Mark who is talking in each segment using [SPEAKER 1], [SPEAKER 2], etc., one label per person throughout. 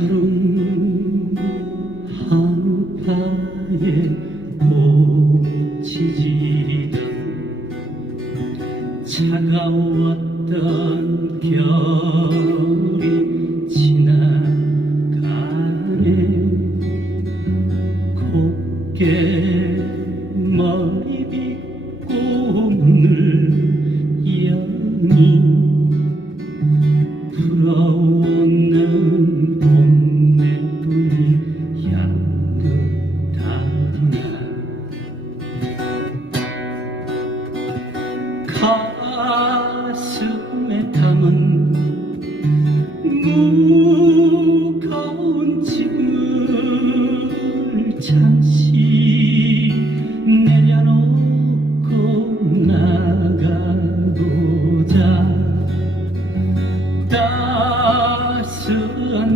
[SPEAKER 1] 구름 한파에 꽂히지리다 차가웠던 겨울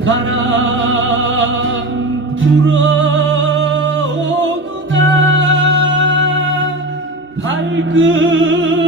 [SPEAKER 1] 바람 불어오나 밝은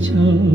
[SPEAKER 1] 桥.